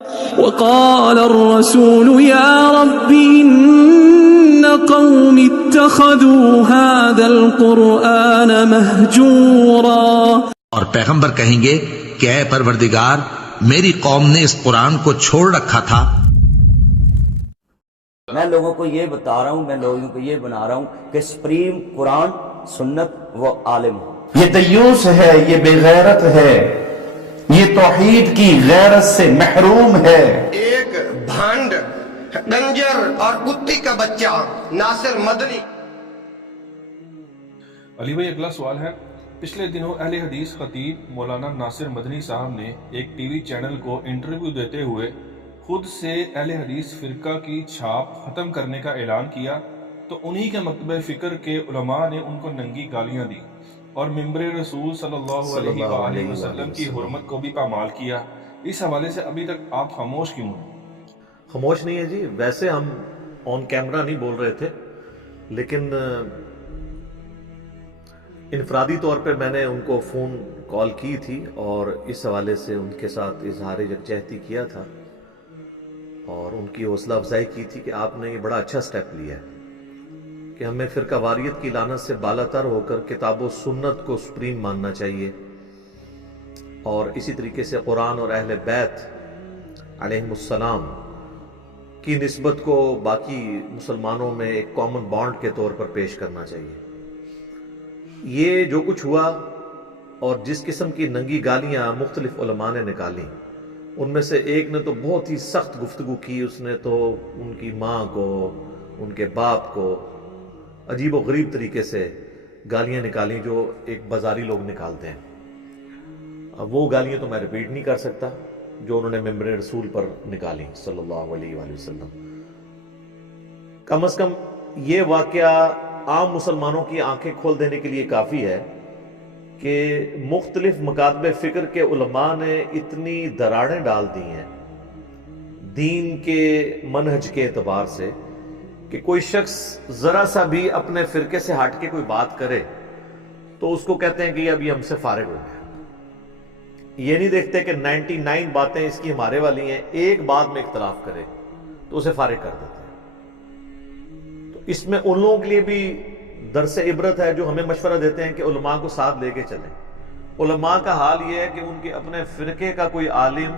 وقال الرسول يا رب إن قوم اتخذوا هذا القرآن مهجورا. اور پیغمبر کہیں گے کہ اے پروردگار میری قوم نے اس قرآن کو چھوڑ رکھا تھا. میں لوگوں کو یہ بتا رہا ہوں، میں لوگوں کو یہ بنا رہا ہوں کہ سپریم قرآن سنت و عالم. یہ دیوس ہے، یہ بے غیرت ہے، یہ توحید کی غیرت سے محروم ہے. ایک بھانڈ ڈنجر اور کتی کا بچہ ناصر مدنی. علی بھائی اگلا سوال ہے، پچھلے دنوں اہل حدیث خطیب مولانا ناصر مدنی صاحب نے ایک ٹی وی چینل کو انٹرویو دیتے ہوئے خود سے اہل حدیث فرقہ کی چھاپ ختم کرنے کا اعلان کیا، تو انہی کے مکتب فکر کے علماء نے ان کو ننگی گالیاں دی اور ممبر رسول صلی اللہ علیہ وآلہ وسلم کی حرمت کو بھی پامال کیا. اس حوالے سے ابھی تک آپ خاموش کیوں ہیں؟ خاموش نہیں ہے جی، ویسے ہم آن کیمرہ نہیں بول رہے تھے، لیکن انفرادی طور پہ میں نے ان کو فون کال کی تھی اور اس حوالے سے ان کے ساتھ اظہار یکجہتی کیا تھا اور ان کی حوصلہ افزائی کی تھی کہ آپ نے یہ بڑا اچھا سٹیپ لیا ہے کہ ہمیں فرقہ واریت کی لعنت سے بالاتر ہو کر کتاب و سنت کو سپریم ماننا چاہیے، اور اسی طریقے سے قرآن اور اہل بیت علیہم السلام کی نسبت کو باقی مسلمانوں میں ایک کامن بانڈ کے طور پر پیش کرنا چاہیے. یہ جو کچھ ہوا اور جس قسم کی ننگی گالیاں مختلف علماء نے نکالیں، ان میں سے ایک نے تو بہت ہی سخت گفتگو کی. اس نے تو ان کی ماں کو، ان کے باپ کو عجیب و غریب طریقے سے گالیاں نکالیں جو ایک بازاری لوگ نکالتے ہیں. اب وہ گالیاں تو میں ریپیٹ نہیں کر سکتا جو انہوں نے ممبر رسول پر نکالی صلی اللہ علیہ وآلہ وسلم. کم از کم یہ واقعہ عام مسلمانوں کی آنکھیں کھول دینے کے لیے کافی ہے کہ مختلف مکاتب فکر کے علماء نے اتنی دراڑیں ڈال دی ہیں دین کے منہج کے اعتبار سے کہ کوئی شخص ذرا سا بھی اپنے فرقے سے ہٹ کے کوئی بات کرے تو اس کو کہتے ہیں کہ ابھی ہم سے فارغ ہو گیا. یہ نہیں دیکھتے کہ 99 باتیں اس کی ہمارے والی ہیں، ایک بات میں اختلاف کرے تو اسے فارغ کر دیتے ہیں. تو اس میں ان لوگوں کے لیے بھی درس عبرت ہے جو ہمیں مشورہ دیتے ہیں کہ علماء کو ساتھ لے کے چلیں. علماء کا حال یہ ہے کہ ان کے اپنے فرقے کا کوئی عالم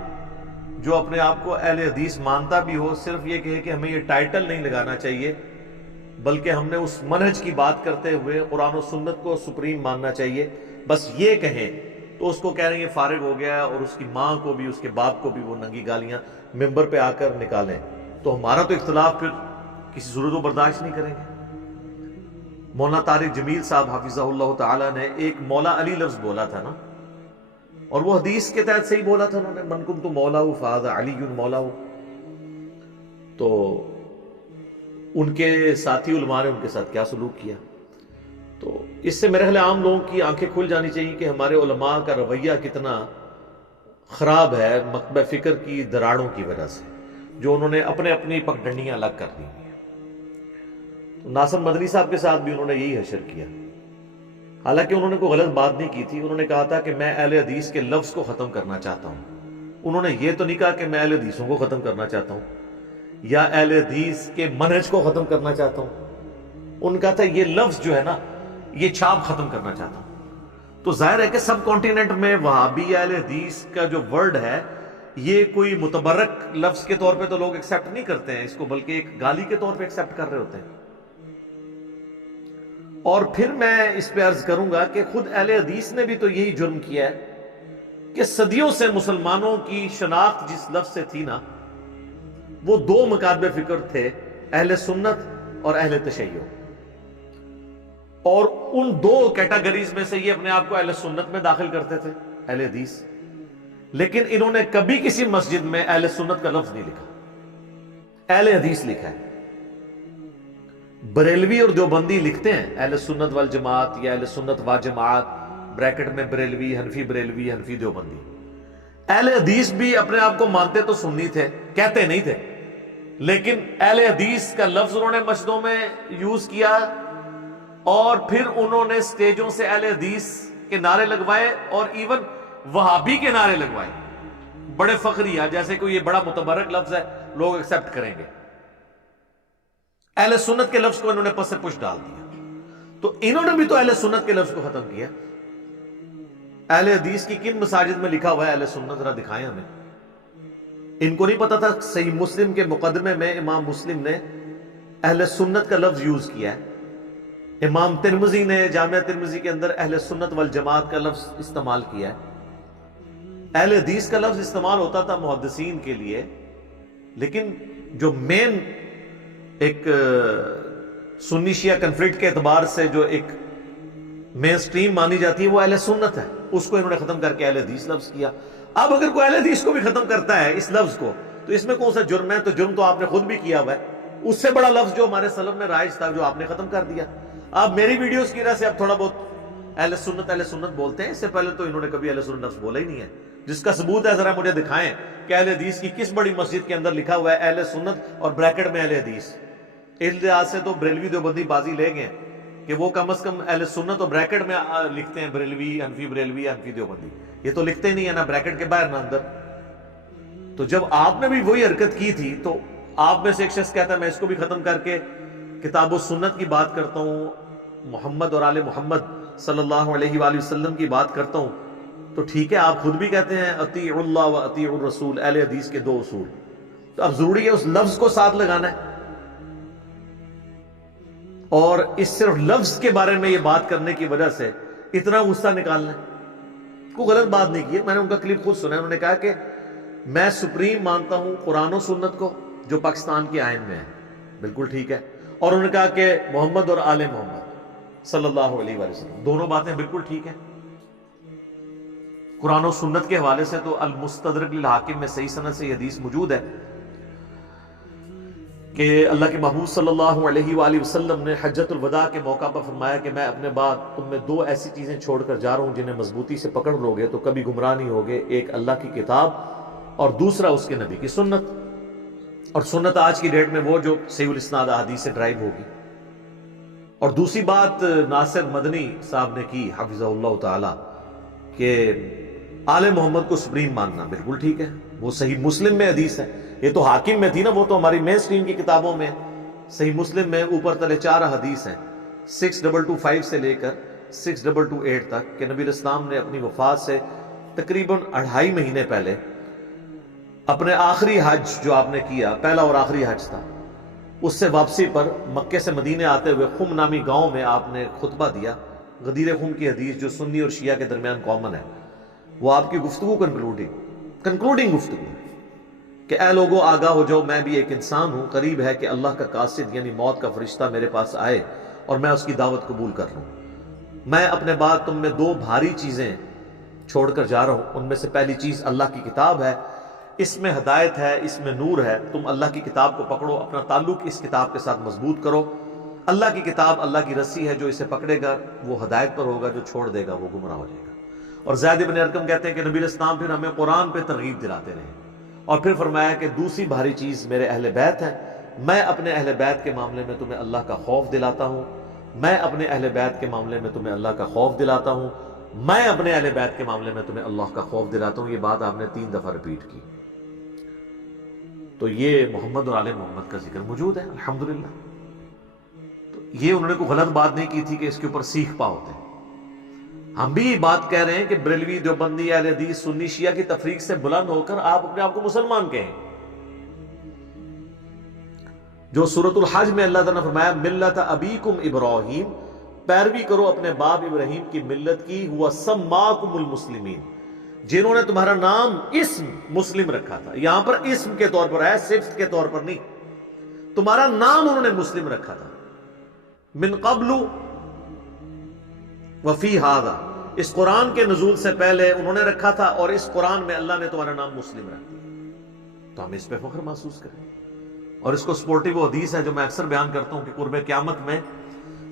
جو اپنے آپ کو اہل حدیث مانتا بھی ہو، صرف یہ کہے کہ ہمیں یہ ٹائٹل نہیں لگانا چاہیے، بلکہ ہم نے اس منہج کی بات کرتے ہوئے قرآن و سنت کو سپریم ماننا چاہیے، بس یہ کہیں تو اس کو کہہ رہے ہیں یہ فارغ ہو گیا، اور اس کی ماں کو بھی، اس کے باپ کو بھی وہ ننگی گالیاں ممبر پہ آ کر نکالیں. تو ہمارا تو اختلاف پھر کسی صورت و برداشت نہیں کریں گے. مولانا طارق جمیل صاحب حفظہ اللہ تعالی نے ایک مولا علی لفظ بولا تھا نا، اور وہ حدیث کے تحت صحیح بولا تھا. انہوں نے من کنت مولا فہذا علی مولا. تو ان کے ساتھی علماء نے ان کے ساتھ کیا سلوک کیا. تو اس سے میرے خیال عام لوگوں کی آنکھیں کھل جانی چاہیے کہ ہمارے علماء کا رویہ کتنا خراب ہے مکتب فکر کی دراڑوں کی وجہ سے، جو انہوں نے اپنے اپنی پگڈنڈیاں الگ کر دی ہیں. ناصر مدنی صاحب کے ساتھ بھی انہوں نے یہی حشر کیا، حالانکہ انہوں نے کوئی غلط بات نہیں کی تھی. انہوں نے کہا تھا کہ میں اہل حدیث کے لفظ کو ختم کرنا چاہتا ہوں. انہوں نے یہ تو نہیں کہا کہ میں اہل حدیثوں کو ختم کرنا چاہتا ہوں یا اہل حدیث کے منہج کو ختم کرنا چاہتا ہوں. ان کا تھا یہ لفظ جو ہے نا، یہ چھاپ ختم کرنا چاہتا ہوں. تو ظاہر ہے کہ سب کانٹیننٹ میں وہابی اہل حدیث کا جو ورڈ ہے یہ کوئی متبرک لفظ کے طور پہ تو لوگ ایکسیپٹ نہیں کرتے ہیں اس کو، بلکہ ایک گالی کے طور پہ ایکسیپٹ کر رہے ہوتے ہیں. اور پھر میں اس پہ عرض کروں گا کہ خود اہل حدیث نے بھی تو یہی جرم کیا ہے کہ صدیوں سے مسلمانوں کی شناخت جس لفظ سے تھی نا، وہ دو مکاتب فکر تھے، اہل سنت اور اہل تشیع. اور ان دو کیٹاگریز میں سے یہ اپنے آپ کو اہل سنت میں داخل کرتے تھے، اہل حدیث، لیکن انہوں نے کبھی کسی مسجد میں اہل سنت کا لفظ نہیں لکھا، اہل حدیث لکھا ہے. بریلوی اور دیوبندی لکھتے ہیں اہل سنت والجماعت یا اہل سنت و جماعت، بریکٹ میں بریلوی، حنفی دیوبندی. اہل حدیث بھی اپنے آپ کو مانتے تو سنی تھے، کہتے نہیں تھے، لیکن اہل حدیث کا لفظ انہوں نے مسجدوں میں یوز کیا، اور پھر انہوں نے سٹیجوں سے اہل حدیث کے نعرے لگوائے اور ایون وہابی کے نعرے لگوائے. بڑے فخریہ، جیسے کہ یہ بڑا متبرک لفظ ہے، لوگ ایکسپٹ کریں گے. اہل سنت کے لفظ کو انہوں نے پس سے پش ڈال دیا. تو انہوں نے بھی تو اہل سنت کے لفظ کو ختم کیا. اہل حدیث کی کن مساجد میں لکھا ہوا ہے اہل سنت؟ ذرا دکھائیں ہمیں. ان کو نہیں پتا تھا صحیح مسلم کے مقدمے میں امام مسلم نے اہل سنت کا لفظ یوز کیا ہے. امام ترمذی نے جامعہ ترمذی کے اندر اہل سنت والجماعت کا لفظ استعمال کیا ہے. اہل حدیث کا لفظ استعمال ہوتا تھا محدثین کے لیے، لیکن جو مین ایک سنی شیعہ کنفلکٹ کے اعتبار سے جو ایک مین سٹریم مانی جاتی ہے وہ اہل سنت ہے، اس کو انہوں نے ختم کر کے اہل حدیث لفظ کیا. اب اگر کوئی اہل حدیث کو بھی ختم کرتا ہے اس لفظ کو، تو اس میں کون سا جرم ہے؟ تو جرم تو آپ نے خود بھی کیا ہوا ہے. اس سے بڑا لفظ جو ہمارے سلف میں رائج تھا جو آپ نے ختم کر دیا. آپ میری ویڈیوز کی وجہ سے اب تھوڑا بہت اہل سنت بولتے ہیں، اس سے پہلے تو انہوں نے کبھی اہل سنت لفظ بولا ہی نہیں ہے. جس کا ثبوت ہے ذرا مجھے دکھائیں کہ اہل حدیث کی کس بڑی مسجد کے اندر لکھا ہوا ہے اہل سنت اور بریکٹ میں اہل حدیث. اس لحاظ سے تو بریلوی دیوبندی بازی لے گئے کہ وہ کم از کم اہل سنت اور بریکٹ میں لکھتے ہیں بریلوی حنفی دیوبندی. یہ تو لکھتے نہیں ہے نا بریکٹ کے باہر نہ اندر. تو جب آپ نے بھی وہی حرکت کی تھی تو آپ میں سے ایک شخص کہتا ہے میں اس کو بھی ختم کر کے کتاب و سنت کی بات کرتا ہوں، محمد اور آل محمد صلی اللہ علیہ وآلہ وسلم کی بات کرتا ہوں. تو ٹھیک ہے، آپ خود بھی کہتے ہیں اطیع اللہ و اطیع الرسول، اہل حدیث کے 2 اصول. تو اب ضروری ہے اس لفظ کو ساتھ لگانا ہے، اور اس صرف لفظ کے بارے میں یہ بات کرنے کی وجہ سے اتنا غصہ نکالنا ہے. کوئی غلط بات نہیں کی. میں نے ان کا کلپ خود سنا. انہوں نے کہا کہ میں سپریم مانتا ہوں قرآن و سنت کو جو پاکستان کے آئین میں ہے. بالکل ٹھیک ہے. اور انہوں نے کہا کہ محمد اور آل محمد صلی اللہ علیہ وآلہ وسلم، دونوں باتیں بالکل ٹھیک ہیں. قرآن و سنت کے حوالے سے تو المستدرک للحاکم میں صحیح سند سے یہ حدیث موجود ہے کہ اللہ کے محبوب صلی اللہ علیہ وآلہ وسلم نے حجۃ الوداع کے موقع پر فرمایا کہ میں اپنے بعد تم میں 2 ایسی چیزیں چھوڑ کر جا رہا ہوں جنہیں مضبوطی سے پکڑ لو گے تو کبھی گمراہ نہیں ہوگے. ایک اللہ کی کتاب اور دوسرا اس کے نبی کی سنت. اور سنت آج کی ڈیٹ میں وہ جو صحیح الاسناد احادیث سے ڈرائیو ہوگی. اور دوسری بات ناصر مدنی صاحب نے کی حفظہ اللہ تعالی کہ آل محمد کو سپریم ماننا بالکل ٹھیک ہے، وہ صحیح مسلم میں حدیث ہے. یہ تو حاکم میں تھی نا، وہ تو ہماری مین سٹریم کی کتابوں میں. صحیح مسلم میں اوپر تلے 4 حدیث ہیں 6225 سے لے کر 6228 تک کہ نبی الاسلام نے اپنی وفات سے تقریباً 2.5 مہینے پہلے اپنے آخری حج جو آپ نے کیا، پہلا اور آخری حج تھا، اس سے واپسی پر مکے سے مدینے آتے ہوئے خم نامی گاؤں میں آپ نے خطبہ دیا. غدیر خم کی حدیث جو سنی اور شیعہ کے درمیان کامن ہے، وہ آپ کی گفتگو کنکلوڈنگ گفتگو کہ اے لوگوں آگاہ ہو جاؤ، میں بھی ایک انسان ہوں، قریب ہے کہ اللہ کا قاصد یعنی موت کا فرشتہ میرے پاس آئے اور میں اس کی دعوت قبول کر لوں. میں اپنے بعد تم میں 2 بھاری چیزیں چھوڑ کر جا رہا ہوں. ان میں سے پہلی چیز اللہ کی کتاب ہے، اس میں ہدایت ہے، اس میں نور ہے. تم اللہ کی کتاب کو پکڑو، اپنا تعلق اس کتاب کے ساتھ مضبوط کرو. اللہ کی کتاب اللہ کی رسی ہے، جو اسے پکڑے گا وہ ہدایت پر ہوگا، جو چھوڑ دے گا وہ گمراہ ہو جائے گا. اور زید بن ارقم کہتے ہیں کہ نبی الاسلام پھر ہمیں قرآن پہ ترغیب دلاتے رہے اور پھر فرمایا کہ دوسری بھاری چیز میرے اہل بیت ہیں. میں اپنے اہل بیت کے معاملے میں تمہیں اللہ کا خوف دلاتا ہوں. میں اپنے اہل بیت کے معاملے میں تمہیں اللہ کا خوف دلاتا ہوں. میں اپنے اہل بیت کے معاملے میں تمہیں اللہ کا خوف دلاتا ہوں. یہ بات آپ نے 3 دفعہ ریپیٹ کی. تو یہ محمد اور آل محمد کا ذکر موجود ہے الحمدللہ. تو یہ انہوں نے کوئی غلط بات نہیں کی تھی کہ اس کے اوپر سیکھ پا ہوتے ہیں. ہم بھی بات کہہ رہے ہیں کہ بریلوی دیوبندی اہل حدیث سنی شیعہ کی تفریق سے بلند ہو کر آپ اپنے آپ کو مسلمان کہیں. جو سورۃ الحج میں اللہ تعالیٰ نے فرمایا ملت ابیکم ابراہیم، پیروی کرو اپنے باپ ابراہیم کی ملت کی، ہوا سماکم المسلمین، جنہوں نے تمہارا نام اسم مسلم رکھا تھا. یہاں پر اسم کے طور پر ہے، صفت کے طور پر نہیں. تمہارا نام انہوں نے مسلم رکھا تھا. من قبل وفی ہذا، اس قرآن کے نزول سے پہلے انہوں نے رکھا تھا اور اس قرآن میں اللہ نے تمہارا نام مسلم رکھ دیا. تو ہم اس پہ فخر محسوس کریں. اور اس کو سپورٹیو حدیث ہے جو میں اکثر بیان کرتا ہوں کہ قرب قیامت میں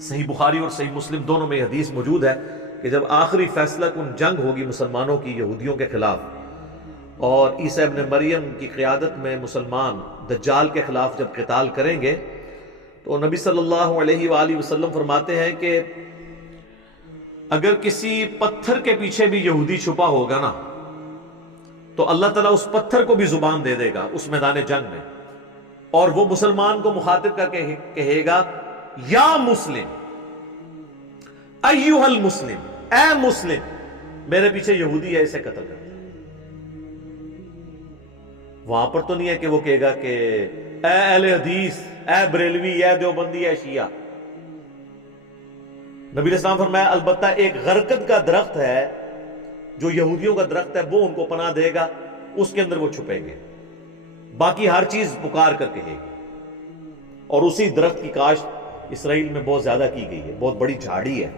صحیح بخاری اور صحیح مسلم دونوں میں حدیث موجود ہے کہ جب آخری فیصلہ کن جنگ ہوگی مسلمانوں کی یہودیوں کے خلاف اور عیسیٰ ابن مریم کی قیادت میں مسلمان دجال کے خلاف جب قتال کریں گے تو نبی صلی اللہ علیہ وآلہ وسلم فرماتے ہیں کہ اگر کسی پتھر کے پیچھے بھی یہودی چھپا ہوگا نا تو اللہ تعالیٰ اس پتھر کو بھی زبان دے دے گا اس میدان جنگ میں، اور وہ مسلمان کو مخاطب کر کے کہے گا یا مسلم، ایھا المسلم، اے مسلم، میرے پیچھے یہودی ہے، اسے قتل کر دے۔ وہاں پر تو نہیں ہے کہ وہ کہے گا کہ اے اہل حدیث، اے بریلوی، اے دیوبندی، اے شیعہ۔ نبی علیہ السلام فرمایا البتہ ایک غرقد کا درخت ہے جو یہودیوں کا درخت ہے، وہ ان کو پناہ دے گا، اس کے اندر وہ چھپیں گے، باقی ہر چیز پکار کر کہے گی۔ اور اسی درخت کی کاشت اسرائیل میں بہت زیادہ کی گئی ہے، بہت بڑی جھاڑی ہے،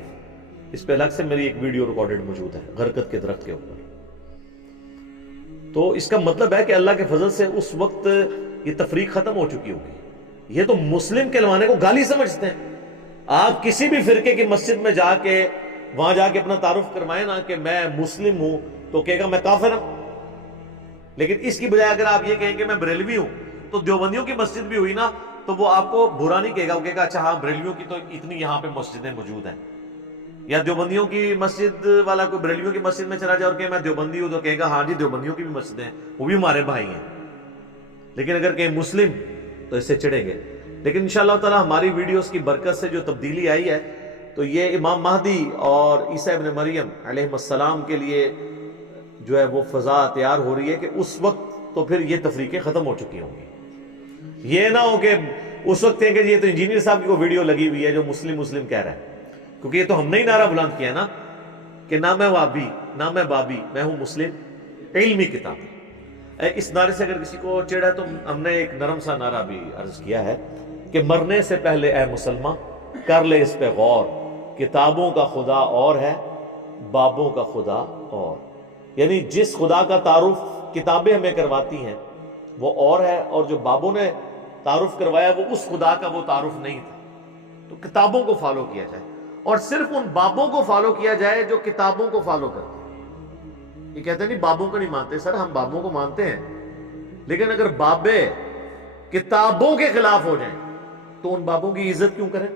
اس پہ الگ سے میری ایک ویڈیو ریکارڈڈ موجود ہے غرقد کے درخت کے اوپر۔ تو اس کا مطلب ہے کہ اللہ کے فضل سے اس وقت یہ تفریق ختم ہو چکی ہوگی۔ یہ تو مسلم کہلوانے کو گالی سمجھتے ہیں۔ آپ کسی بھی فرقے کی مسجد میں جا کے وہاں جا کے اپنا تعارف کروائیں نا کہ میں مسلم ہوں، تو کہے گا میں کافر ہوں۔ لیکن اس کی بجائے اگر آپ یہ کہیں کہ میں بریلوی ہوں، تو دیوبندیوں کی مسجد بھی ہوئی نا تو وہ آپ کو برا نہیں کہے گا، وہ کہے گا اچھا ہاں بریلویوں کی تو اتنی یہاں پہ مسجدیں موجود ہیں۔ یا دیوبندیوں کی مسجد والا کوئی بریلویوں کی مسجد میں چلا جائے اور کہ میں دیوبندی ہوں، تو کہے گا ہاں جی دیوبندیوں کی بھی مسجدیں ہیں، وہ بھی ہمارے بھائی ہیں۔ لیکن اگر کہیں مسلم تو اس سے چڑھیں گے۔ لیکن انشاءاللہ تعالی ہماری ویڈیوز کی برکت سے جو تبدیلی آئی ہے، تو یہ امام مہدی اور عیسیٰ ابن مریم علیہ السلام کے لیے جو ہے وہ فضا تیار ہو رہی ہے کہ اس وقت تو پھر یہ تفریقیں ختم ہو چکی ہوں گی۔ یہ نہ ہو کہ اس وقت کہیں کہ یہ تو انجینئر صاحب کی کوئی ویڈیو لگی ہوئی ہے جو مسلم مسلم کہہ رہا ہے، کیونکہ یہ تو ہم نے ہی نعرہ بلند کیا نا کہ نہ میں وابی نہ میں بابی، میں ہوں مسلم علمی کتابی۔ اس نعرے سے اگر کسی کو چڑھا ہے تو ہم نے ایک نرم سا نعرہ بھی عرض کیا ہے کہ مرنے سے پہلے اے مسلمان کر لے اس پہ غور، کتابوں کا خدا اور ہے، بابوں کا خدا اور۔ یعنی جس خدا کا تعارف کتابیں ہمیں کرواتی ہیں وہ اور ہے، اور جو بابوں نے تعارف کروایا وہ اس خدا کا وہ تعارف نہیں تھا۔ تو کتابوں کو فالو کیا جائے، اور صرف ان بابوں کو فالو کیا جائے جو کتابوں کو فالو کرتے ہیں۔ یہ کہتے ہیں نہیں بابوں کو نہیں مانتے، سر ہم بابوں کو مانتے ہیں، لیکن اگر بابے کتابوں کے خلاف ہو جائیں تو ان بابوں کی عزت کیوں کریں؟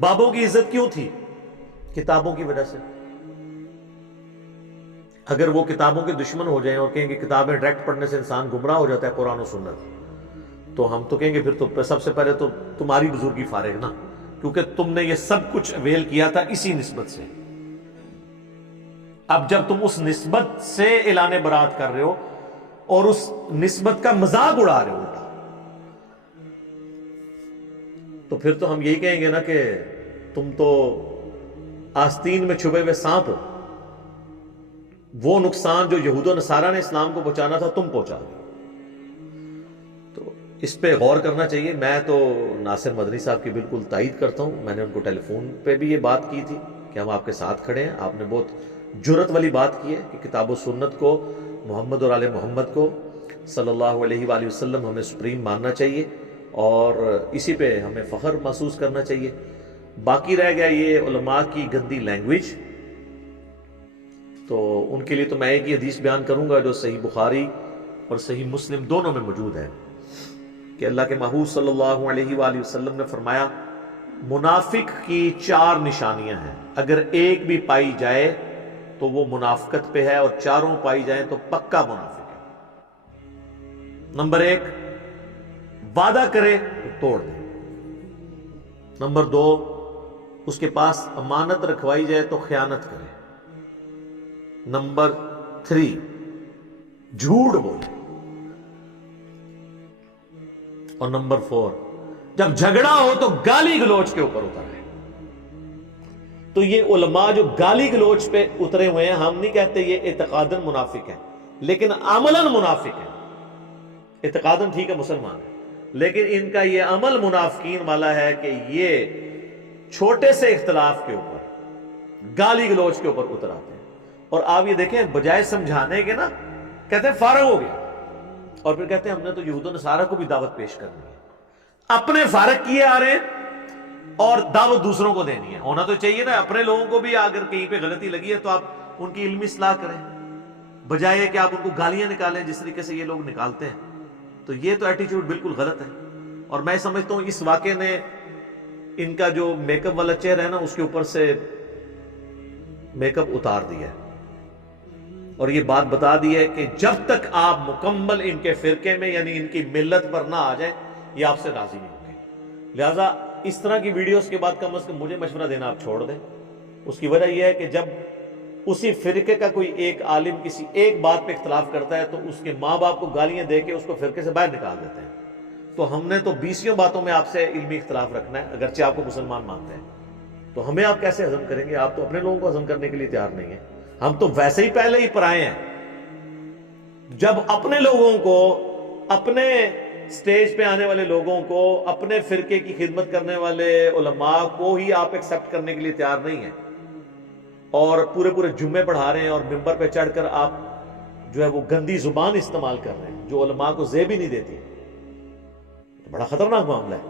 بابوں کی عزت کیوں تھی؟ کتابوں کی وجہ سے۔ اگر وہ کتابوں کے دشمن ہو جائیں اور کہیں کہ کتابیں ڈائریکٹ پڑھنے سے انسان گمراہ ہو جاتا ہے قرآن و سنت، تو ہم تو کہیں گے پھر تو سب سے پہلے تو تمہاری بزرگی فارغ نا، کیونکہ تم نے یہ سب کچھ اویل کیا تھا اسی نسبت سے۔ اب جب تم اس نسبت سے اعلان برات کر رہے ہو اور اس نسبت کا مذاق اڑا رہے ہو الٹا، تو پھر تو ہم یہی کہیں گے نا کہ تم تو آستین میں چھپے ہوئے سانپ ہو، وہ نقصان جو یہود و نصارہ نے اسلام کو پہنچانا تھا تم پہنچا دو۔ تو اس پہ غور کرنا چاہیے۔ میں تو ناصر مدنی صاحب کی بالکل تائید کرتا ہوں، میں نے ان کو ٹیلی فون پہ بھی یہ بات کی تھی کہ ہم آپ کے ساتھ کھڑے ہیں۔ آپ نے بہت جرت والی بات کی ہے کہ کتاب و سنت کو، محمد اور آل محمد کو صلی اللہ علیہ وآلہ وسلم ہمیں سپریم ماننا چاہیے، اور اسی پہ ہمیں فخر محسوس کرنا چاہیے۔ باقی رہ گیا یہ علماء کی گندی لینگویج، تو ان کے لیے تو میں ایک ہی حدیث بیان کروں گا جو صحیح بخاری اور صحیح مسلم دونوں میں موجود ہے، کہ اللہ کے محبوب صلی اللہ علیہ وآلہ وسلم نے فرمایا منافق کی 4 نشانیاں ہیں، اگر ایک بھی پائی جائے تو وہ منافقت پہ ہے، اور 4 پائی جائیں تو پکا منافق ہے۔ نمبر 1، وعدہ کرے تو توڑ دے۔ نمبر 2، اس کے پاس امانت رکھوائی جائے تو خیانت کرے۔ نمبر 3، جھوٹ بولے۔ اور نمبر 4، جب جھگڑا ہو تو گالی گلوچ کے اوپر اتر آئے۔ تو یہ علماء جو گالی گلوچ پہ اترے ہوئے ہیں، ہم نہیں کہتے یہ اعتقاداً منافق ہیں، لیکن عملاً منافق ہیں۔ اعتقاداً ٹھیک ہے مسلمان ہے، لیکن ان کا یہ عمل منافقین والا ہے کہ یہ چھوٹے سے اختلاف کے اوپر گالی گلوچ کے اوپر اتر آتے ہیں۔ اور آپ یہ دیکھیں بجائے سمجھانے کے نا کہتے ہیں فارغ ہو گیا، اور پھر کہتے ہیں ہم نے تو یہود و نصارہ کو بھی دعوت پیش کرنی ہے۔ اپنے فارغ کیے آ رہے ہیں اور دعوت دوسروں کو دینی ہے۔ ہونا تو چاہیے نا اپنے لوگوں کو بھی اگر کہیں پہ غلطی لگی ہے تو آپ ان کی علمی اصلاح کریں، بجائے کہ آپ ان کو گالیاں نکالیں جس طریقے سے یہ لوگ نکالتے ہیں۔ تو یہ تو ایٹیچیوڈ بالکل غلط ہے، اور میں سمجھتا ہوں اس واقعے نے ان کا جو میک اپ والا چہرہ ہے نا اس کے اوپر سے میک اپ اتار دیا ہے۔ اور یہ بات بتا دی ہے کہ جب تک آپ مکمل ان کے فرقے میں یعنی ان کی ملت پر نہ آ جائیں یہ آپ سے راضی نہیں ہوں گے. لہٰذا اس طرح کی ویڈیوز کے بعد کم از کم مجھے مشورہ دینا آپ چھوڑ دیں. اس کی وجہ یہ ہے کہ جب اسی فرقے کا کوئی ایک عالم کسی ایک بات پہ اختلاف کرتا ہے تو اس کے ماں باپ کو گالیاں دے کے اس کو فرقے سے باہر نکال دیتے ہیں. تو ہم نے تو 20 باتوں میں آپ سے علمی اختلاف رکھنا ہے اگرچہ آپ کو مسلمان مانتے ہیں. تو ہمیں آپ کیسے ہضم کریں گے؟ آپ تو اپنے لوگوں کو ہضم کرنے کے لیے تیار نہیں ہیں. ہم تو ویسے ہی پہلے ہی پرائے ہیں. جب اپنے لوگوں کو، اپنے سٹیج پہ آنے والے لوگوں کو، اپنے فرقے کی خدمت کرنے والے علماء کو ہی آپ ایکسپٹ کرنے کے لیے تیار نہیں ہیں اور پورے جمعے پڑھا رہے ہیں اور ممبر پہ چڑھ کر آپ جو ہے وہ گندی زبان استعمال کر رہے ہیں جو علماء کو زیب ہی نہیں دیتی، تو بڑا خطرناک معاملہ ہے.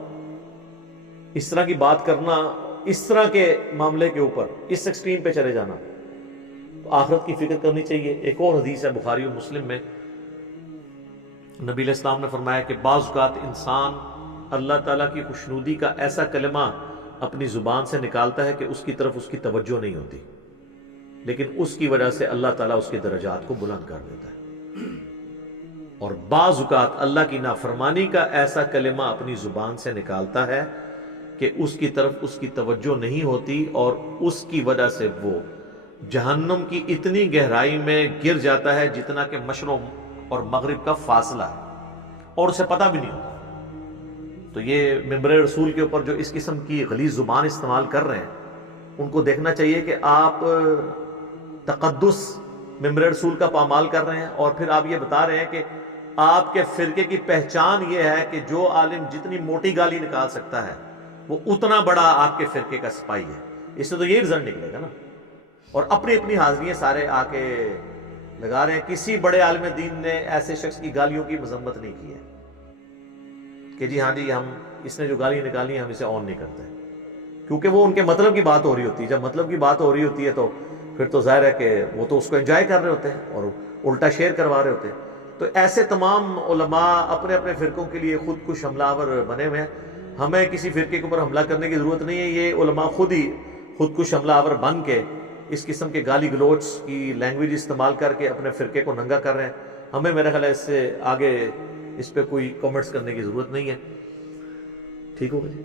اس طرح کی بات کرنا، اس طرح کے معاملے کے اوپر اس ایکسٹریم پہ چلے جانا، تو آخرت کی فکر کرنی چاہیے. ایک اور حدیث ہے بخاری و مسلم میں، نبی علیہ السلام نے فرمایا کہ بعض اوقات انسان اللہ تعالیٰ کی خوشنودی کا ایسا کلمہ اپنی زبان سے نکالتا ہے کہ اس کی طرف اس کی توجہ نہیں ہوتی، لیکن اس کی وجہ سے اللہ تعالیٰ اس کے درجات کو بلند کر دیتا ہے. اور بعض اوقات اللہ کی نافرمانی کا ایسا کلمہ اپنی زبان سے نکالتا ہے کہ اس کی طرف اس کی توجہ نہیں ہوتی اور اس کی وجہ سے وہ جہنم کی اتنی گہرائی میں گر جاتا ہے جتنا کہ مشرق اور مغرب کا فاصلہ ہے اور اسے پتہ بھی نہیں ہوتا. تو یہ ممبر رسول کے اوپر جو اس قسم کی غلیظ زبان استعمال کر رہے ہیں ان کو دیکھنا چاہیے کہ آپ تقدس ممبر رسول کا پامال کر رہے ہیں اور پھر آپ یہ بتا رہے ہیں کہ آپ کے فرقے کی پہچان یہ ہے کہ جو عالم جتنی موٹی گالی نکال سکتا ہے وہ اتنا بڑا آپ کے فرقے کا سپاہی ہے. اس سے تو یہ رزلٹ نکلے گا نا. اور اپنی اپنی حاضریاں سارے آ کے لگا رہے ہیں. کسی بڑے عالم دین نے ایسے شخص کی گالیوں کی مذمت نہیں کی ہے کہ جی ہاں جی اس نے جو گالی نکالی ہم اسے آن نہیں کرتے، کیونکہ وہ ان کے مطلب کی بات ہو رہی ہوتی ہے. جب مطلب کی بات ہو رہی ہوتی ہے تو پھر تو ظاہر ہے کہ وہ تو اس کو انجوائے کر رہے ہوتے ہیں اور الٹا شیئر کروا رہے ہوتے ہیں. تو ایسے تمام علماء اپنے اپنے فرقوں کے لیے خود کش حملہ آور بنے ہوئے ہیں. ہمیں کسی فرقے کے اوپر حملہ کرنے کی ضرورت نہیں ہے. یہ علماء خود ہی خود کش حملہ آور بن کے اس قسم کے گالی گلوچ کی لینگویج استعمال کر کے اپنے فرقے کو ننگا کر رہے ہیں. ہمیں میرا خیال ہے اس سے آگے اس پہ کوئی کامنٹس کرنے کی ضرورت نہیں ہے. ٹھیک ہوگا جی.